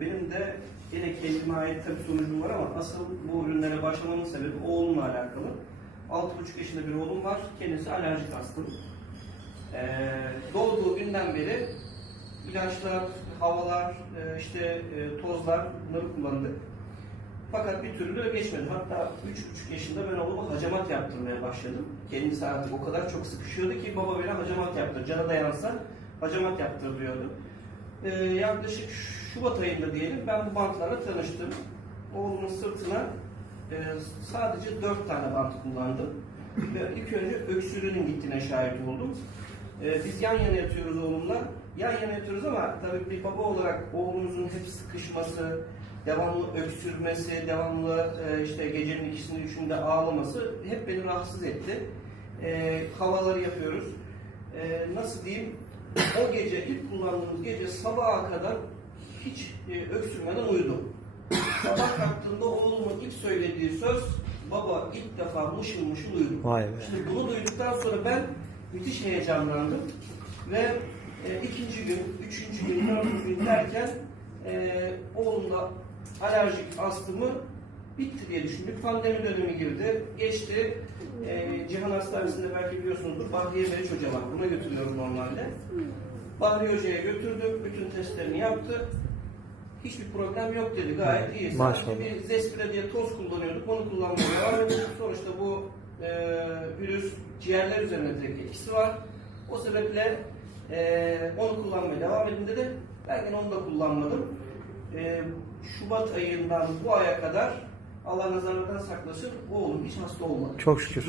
benim de yine kendime ait tabii sonucum var ama asıl bu ürünlere başlamamın sebebi oğlumla alakalı. 6,5 yaşında bir oğlum var. Kendisi alerjik hastım. Ee, doğduğu günden beri ilaçlar, havalar, e, işte e, tozlar bunları kullandık. Fakat bir türlü geçmedi. Hatta 3,5 yaşında ben oğluma hacamat yaptırmaya başladım. Kendisi artık o kadar çok sıkışıyordu ki baba beni hacamat yaptır. Cana dayansa hacamat yaptır diyordu. Ee, yaklaşık Şubat ayında diyelim ben bu bantlarla tanıştım. Oğlumun sırtına e, sadece 4 tane bant kullandım. Ve ilk önce öksürüğünün gittiğine şahit oldum. Ee, biz yan yana yatıyoruz oğlumla. Yan yana yatıyoruz ama tabii bir baba olarak oğlumuzun hep sıkışması, devamlı öksürmesi, devamlı e, işte gecenin ikisinde üçünde ağlaması hep beni rahatsız etti. E, havaları yapıyoruz. E, nasıl diyeyim? O gece ilk kullandığımız gece sabaha kadar hiç e, öksürmeden uyudum. Sabah kalktığımda oğlumun ilk söylediği söz baba ilk defa mışıl mışıl uyudum. Vay be. İşte bunu duyduktan sonra ben müthiş heyecanlandım ve e, ikinci gün, üçüncü gün, dördüncü gün derken e, oğlumda alerjik astımı bitti diye düşündük. Pandemi dönemi girdi, geçti. E, Cihan Hastanesi'nde belki biliyorsunuzdur Bahriye Meriç Hoca var. Buna götürüyoruz normalde. Bahriye Hoca'ya götürdük, bütün testlerini yaptı. Hiçbir problem yok dedi, gayet iyi. Maşallah. Sadece bir Zespire diye toz kullanıyorduk, onu kullanmaya devam ediyorduk. Sonuçta bu e, virüs ciğerler üzerinde direkt etkisi var. O sebeple e, onu kullanmaya devam edin dedi. Ben yine onu da kullanmadım. E, Şubat ayından bu aya kadar Allah nazarlardan saklasın. Oğlum hiç hasta olmadı. Çok şükür.